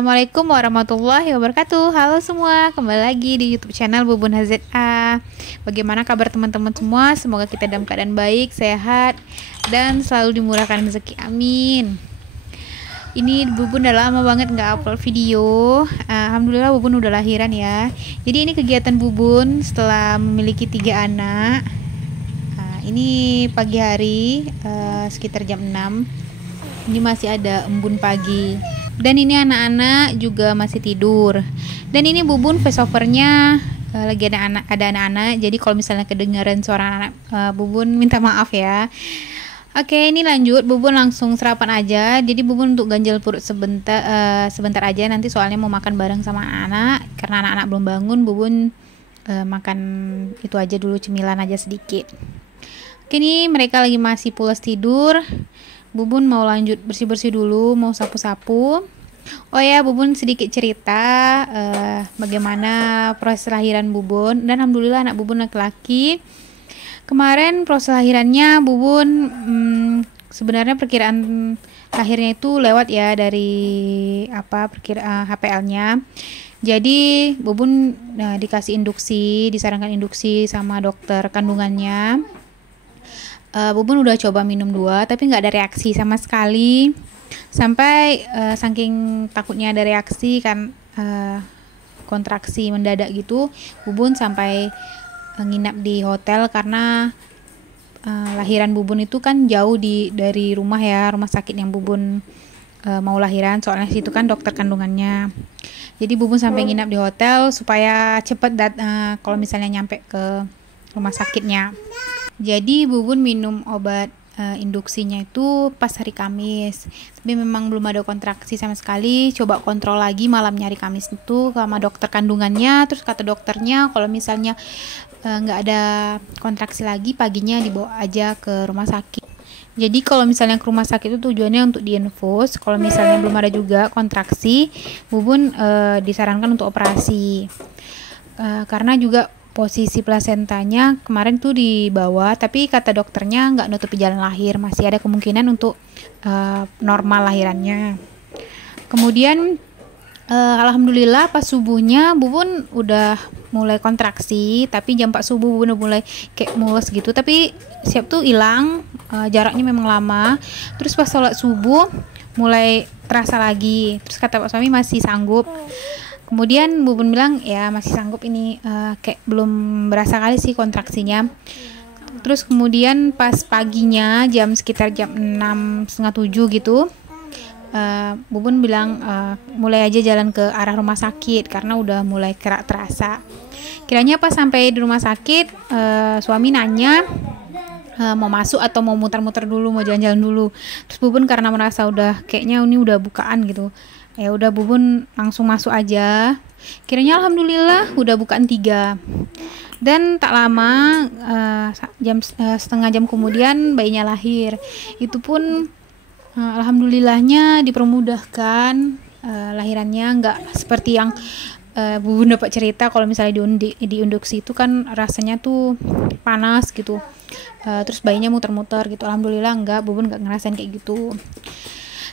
Assalamualaikum warahmatullahi wabarakatuh. Halo semua, kembali lagi di YouTube channel Bubun HZA. Bagaimana kabar teman-teman semua? Semoga kita dalam keadaan baik, sehat, dan selalu dimurahkan rezeki. Amin. Ini Bubun udah lama banget nggak upload video. Alhamdulillah Bubun udah lahiran ya. Jadi ini kegiatan Bubun setelah memiliki 3 anak. Ini pagi hari, sekitar jam 6. Ini masih ada embun pagi. Dan ini anak-anak juga masih tidur. Dan ini Bubun voiceovernya lagi ada anak-anak. Jadi kalau misalnya kedengaran suara anak, Bubun minta maaf ya. Oke, ini lanjut. Bubun langsung sarapan aja. Jadi Bubun untuk ganjal perut sebentar aja. Nanti soalnya mau makan bareng sama anak. Karena anak-anak belum bangun, Bubun makan itu aja dulu, cemilan aja sedikit. Oke, ini mereka lagi masih pulas tidur. Bubun mau lanjut bersih-bersih dulu, mau sapu-sapu. Oh ya, Bubun sedikit cerita bagaimana proses lahiran Bubun. Dan alhamdulillah anak Bubun laki-laki. Kemarin proses lahirannya Bubun sebenarnya perkiraan lahirnya itu lewat ya dari HPL-nya. Jadi Bubun dikasih induksi, disarankan induksi sama dokter kandungannya. Bubun udah coba minum 2 tapi nggak ada reaksi sama sekali, sampai saking takutnya ada reaksi kan, kontraksi mendadak gitu, Bubun sampai nginap di hotel karena lahiran Bubun itu kan jauh dari rumah ya, rumah sakit yang Bubun mau lahiran, soalnya situ kan dokter kandungannya. Jadi Bubun sampai nginap di hotel supaya cepet kalau misalnya nyampe ke rumah sakitnya. Jadi Bubun minum obat induksinya itu pas hari Kamis, tapi memang belum ada kontraksi sama sekali. Coba kontrol lagi malamnya hari Kamis itu sama dokter kandungannya. Terus kata dokternya kalau misalnya nggak ada kontraksi lagi, paginya dibawa aja ke rumah sakit. Jadi kalau misalnya ke rumah sakit itu tujuannya untuk diinfus. Kalau misalnya belum ada juga kontraksi, Bubun disarankan untuk operasi. Karena juga posisi plasentanya kemarin tuh di bawah, tapi kata dokternya nggak nutupi jalan lahir, masih ada kemungkinan untuk normal lahirannya. Kemudian alhamdulillah pas subuhnya Bubun udah mulai kontraksi, tapi jam 4 subuh Bubun udah mulai kayak mules gitu, tapi siap tuh hilang, jaraknya memang lama. Terus pas sholat subuh mulai terasa lagi, terus kata Pak suami masih sanggup. Kemudian Bubun bilang ya masih sanggup ini, kayak belum berasa kali sih kontraksinya. Terus kemudian pas paginya sekitar jam 6, setengah 7 gitu, Bubun bilang mulai aja jalan ke arah rumah sakit karena udah mulai terasa. Kiranya pas sampai di rumah sakit, suami nanya mau masuk atau mau muter-muter dulu, mau jalan-jalan dulu. Terus Bubun karena merasa udah kayaknya ini udah bukaan gitu, ya udah Bubun langsung masuk aja. Kiranya alhamdulillah udah bukaan 3. Dan tak lama, setengah jam kemudian bayinya lahir. Itu pun alhamdulillahnya dipermudahkan lahirannya, nggak seperti yang Bubun dapat cerita kalau misalnya diinduksi itu kan rasanya tuh panas gitu, terus bayinya muter-muter gitu. Alhamdulillah enggak, Bubun nggak ngerasain kayak gitu.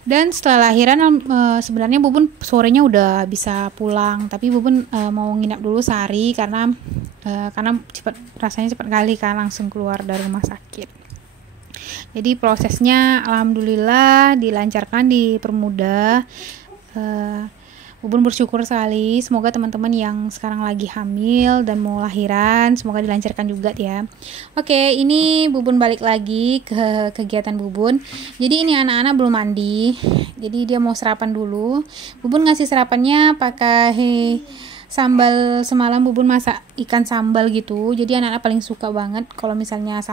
Dan setelah lahiran sebenarnya Bubun sorenya udah bisa pulang, tapi Bubun mau nginap dulu sehari karena rasanya cepat kali kan langsung keluar dari rumah sakit. Jadi prosesnya alhamdulillah dilancarkan, dipermudah. Bubun bersyukur sekali. Semoga teman-teman yang sekarang lagi hamil dan mau lahiran semoga dilancarkan juga ya. Oke, ini Bubun balik lagi ke kegiatan Bubun. Jadi ini anak-anak belum mandi, jadi dia mau sarapan dulu. Bubun ngasih sarapannya pakai sambal. Semalam Bubun masak ikan sambal gitu. Jadi anak-anak paling suka banget kalau misalnya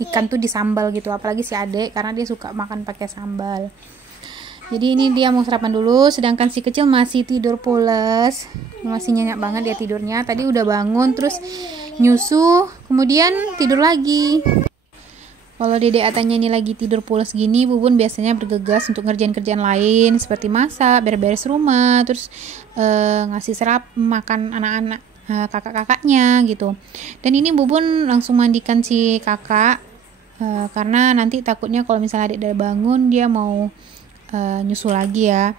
ikan tuh disambal gitu, apalagi si adek karena dia suka makan pakai sambal. Jadi ini dia mau sarapan dulu, sedangkan si kecil masih tidur pules, masih nyenyak banget dia tidurnya. Tadi udah bangun terus nyusu, kemudian tidur lagi. Kalau Dede Atanya ini lagi tidur pules gini, Bubun biasanya bergegas untuk ngerjain kerjaan lain seperti masak, beres-beres rumah, terus ngasih makan anak-anak, kakak-kakaknya gitu. Dan ini Bubun langsung mandikan si kakak karena nanti takutnya kalau misalnya adik udah bangun dia mau nyusul lagi ya.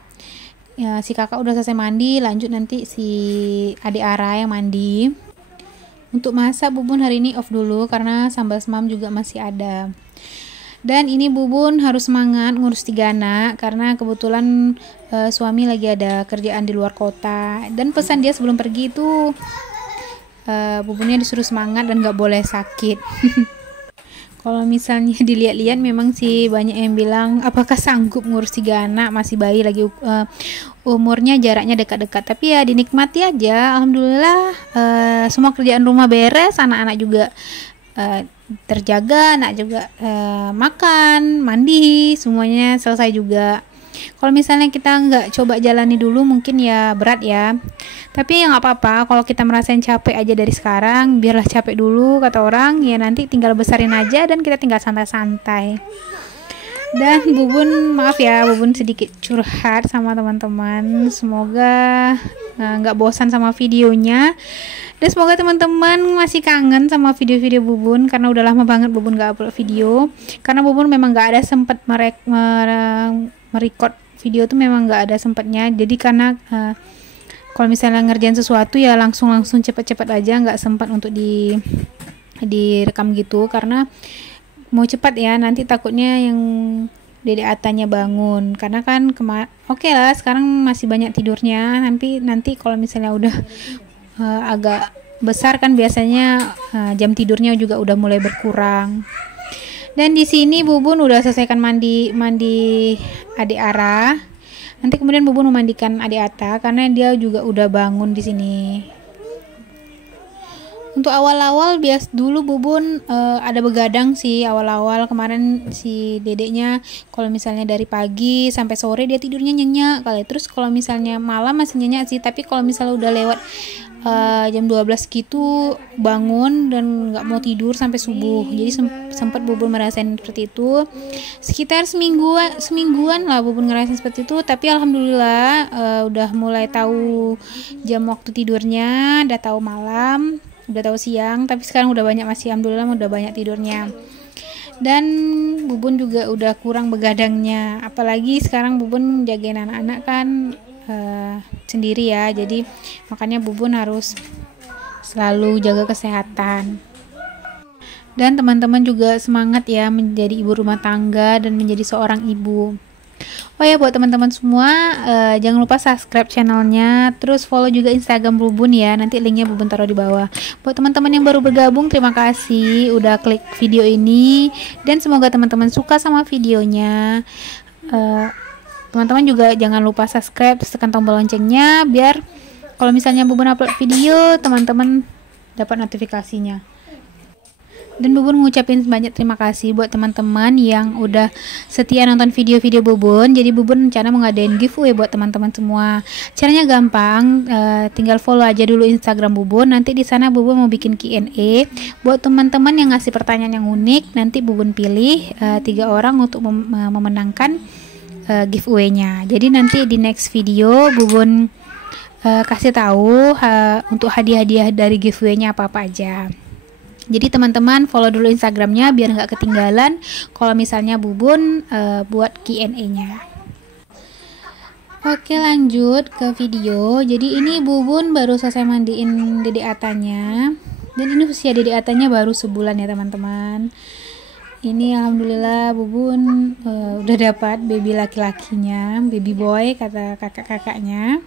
ya, si kakak udah selesai mandi, lanjut nanti si adik Ara yang mandi. Untuk masak Bubun hari ini off dulu karena sambal semam juga masih ada. Dan ini Bubun harus semangat ngurus 3 anak karena kebetulan suami lagi ada kerjaan di luar kota. Dan pesan dia sebelum pergi itu Bubunnya disuruh semangat dan gak boleh sakit. Kalau misalnya dilihat-lihat memang sih banyak yang bilang apakah sanggup ngurus 3 anak, masih bayi lagi, umurnya jaraknya dekat-dekat, tapi ya dinikmati aja. Alhamdulillah semua kerjaan rumah beres, anak-anak juga terjaga, anak juga makan, mandi, semuanya selesai juga. Kalau misalnya kita nggak coba jalani dulu mungkin ya berat ya, tapi ya nggak apa-apa. Kalau kita merasain capek aja dari sekarang, biarlah capek dulu kata orang ya, nanti tinggal besarin aja dan kita tinggal santai-santai. Dan Bubun maaf ya, Bubun sedikit curhat sama teman-teman, semoga nggak bosan sama videonya. Dan semoga teman-teman masih kangen sama video-video Bubun karena udah lama banget Bubun gak upload video. Karena Bubun memang gak ada sempat merecord video tuh, memang gak ada sempatnya. Jadi karena kalau misalnya ngerjain sesuatu ya langsung cepet-cepet aja, nggak sempat untuk direkam gitu karena mau cepat ya, nanti takutnya yang Dede Atanya bangun karena kan oke lah sekarang masih banyak tidurnya, nanti kalau misalnya udah agak besar kan biasanya jam tidurnya juga udah mulai berkurang. Dan di sini Bubun udah selesaikan mandi adik Ara. Nanti kemudian Bubun memandikan adik Ata karena dia juga udah bangun di sini. Untuk awal-awal dulu Bubun ada begadang sih awal-awal. Kemarin si dedeknya kalau misalnya dari pagi sampai sore dia tidurnya nyenyak kali. Terus kalau misalnya malam masih nyenyak sih, tapi kalau misalnya udah lewat jam 12 gitu bangun dan nggak mau tidur sampai subuh. Jadi sempat Bubun merasain seperti itu. Sekitar semingguan lah Bubun ngerasain seperti itu. Tapi alhamdulillah udah mulai tahu jam waktu tidurnya, udah tahu malam, udah tahu siang. Tapi sekarang udah banyak, masih alhamdulillah udah banyak tidurnya. Dan Bubun juga udah kurang begadangnya. Apalagi sekarang Bubun jagain anak-anak kan sendiri ya, jadi makanya Bubun harus selalu jaga kesehatan. Dan teman-teman juga semangat ya menjadi ibu rumah tangga dan menjadi seorang ibu. Oh ya, buat teman-teman semua jangan lupa subscribe channelnya, terus follow juga Instagram Bubun ya, nanti linknya Bubun taruh di bawah. Buat teman-teman yang baru bergabung, terima kasih udah klik video ini dan semoga teman-teman suka sama videonya. Teman-teman juga jangan lupa subscribe, tekan tombol loncengnya biar kalau misalnya Bubun upload video teman-teman dapat notifikasinya. Dan Bubun ngucapin banyak terima kasih buat teman-teman yang udah setia nonton video-video Bubun. Jadi Bubun rencana mau ngadain giveaway buat teman-teman semua. Caranya gampang, tinggal follow aja dulu Instagram Bubun. Nanti di sana Bubun mau bikin Q&A buat teman-teman yang ngasih pertanyaan yang unik. Nanti Bubun pilih 3 orang untuk memenangkan giveaway-nya. Jadi nanti di next video Bubun kasih tahu untuk hadiah-hadiah dari giveaway-nya apa-apa aja. Jadi teman-teman follow dulu Instagramnya biar nggak ketinggalan kalau misalnya Bubun buat Q&A-nya. Oke, lanjut ke video. Jadi ini Bubun baru selesai mandiin Dede Atanya. Dan ini usia Dede Atanya baru sebulan ya teman-teman. Ini alhamdulillah Bubun udah dapat baby laki-lakinya, baby boy kata kakak-kakaknya.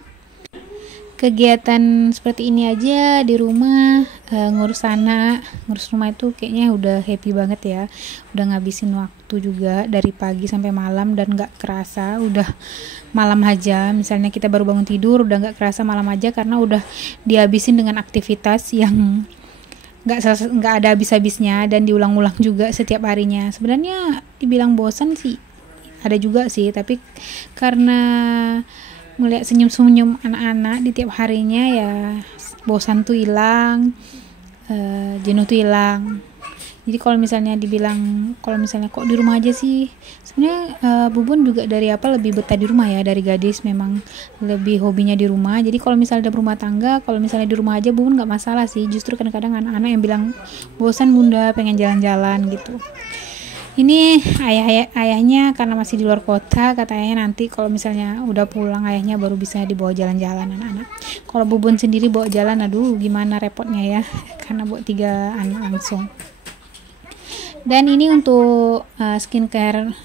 Kegiatan seperti ini aja di rumah, ngurus anak, ngurus rumah itu kayaknya udah happy banget ya. Udah ngabisin waktu juga dari pagi sampai malam dan gak kerasa udah malam aja. Misalnya kita baru bangun tidur udah gak kerasa malam aja karena udah dihabisin dengan aktivitas yang nggak ada habis-habisnya dan diulang-ulang juga setiap harinya. Sebenarnya dibilang bosan sih ada juga sih, tapi karena melihat senyum-senyum anak-anak di tiap harinya ya bosan tuh hilang, jenuh tuh hilang. Jadi kalau misalnya kok di rumah aja sih, sebenarnya Bubun juga dari lebih betah di rumah ya, dari gadis memang lebih hobinya di rumah. Jadi kalau misalnya ada berumah tangga, kalau misalnya di rumah aja Bubun nggak masalah sih. Justru kadang-kadang anak-anak yang bilang bosan bunda, pengen jalan-jalan gitu. Ini ayahnya karena masih di luar kota, katanya nanti kalau misalnya udah pulang ayahnya baru bisa dibawa jalan-jalan anak-anak. Kalau Bubun sendiri bawa jalan, aduh gimana repotnya ya, karena bawa 3 anak langsung. Dan ini untuk skincare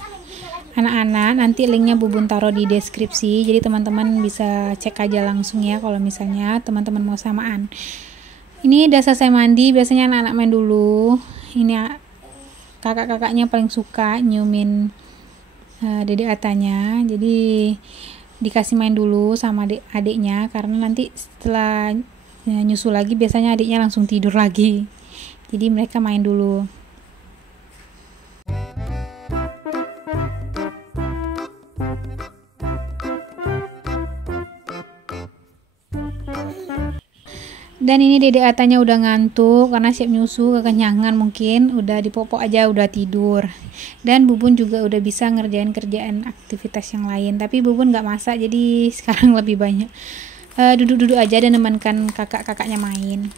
anak-anak, nanti linknya Bubun taruh di deskripsi, jadi teman-teman bisa cek aja langsung ya kalau misalnya teman-teman mau samaan. Ini udah selesai mandi, biasanya anak-anak main dulu. Ini kakak-kakaknya paling suka nyumin dedek Atanya, jadi dikasih main dulu sama adiknya, karena nanti setelah nyusu lagi biasanya adiknya langsung tidur lagi, jadi mereka main dulu. Dan ini dedek Atanya udah ngantuk karena siap nyusu, kekenyangan mungkin, udah dipopok aja udah tidur. Dan Bubun juga udah bisa ngerjain kerjaan aktivitas yang lain, tapi Bubun nggak masak, jadi sekarang lebih banyak duduk-duduk aja dan nemankan kakak-kakaknya main.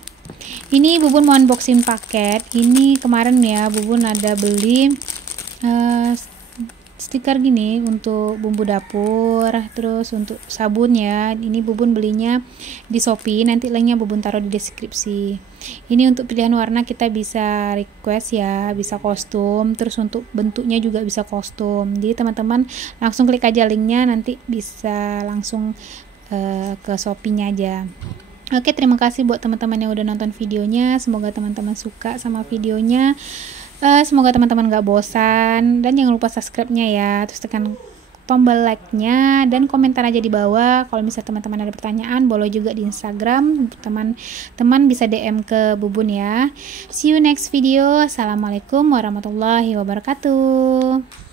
Ini Bubun mau unboxing paket. Ini kemarin ya Bubun ada beli stiker gini untuk bumbu dapur, terus untuk sabun ya. Ini Bubun belinya di Shopee, nanti linknya Bubun taruh di deskripsi. Ini untuk pilihan warna kita bisa request ya, bisa kostum, terus untuk bentuknya juga bisa kostum. Jadi teman-teman langsung klik aja linknya, nanti bisa langsung ke Shopee-nya aja. Oke, terima kasih buat teman-teman yang udah nonton videonya. Semoga teman-teman suka sama videonya. Semoga teman-teman gak bosan, dan jangan lupa subscribe-nya ya, terus tekan tombol like-nya dan komentar aja di bawah. Kalau misalnya teman-teman ada pertanyaan, boleh juga di Instagram, teman-teman bisa DM ke Bubun ya. See you next video. Assalamualaikum warahmatullahi wabarakatuh.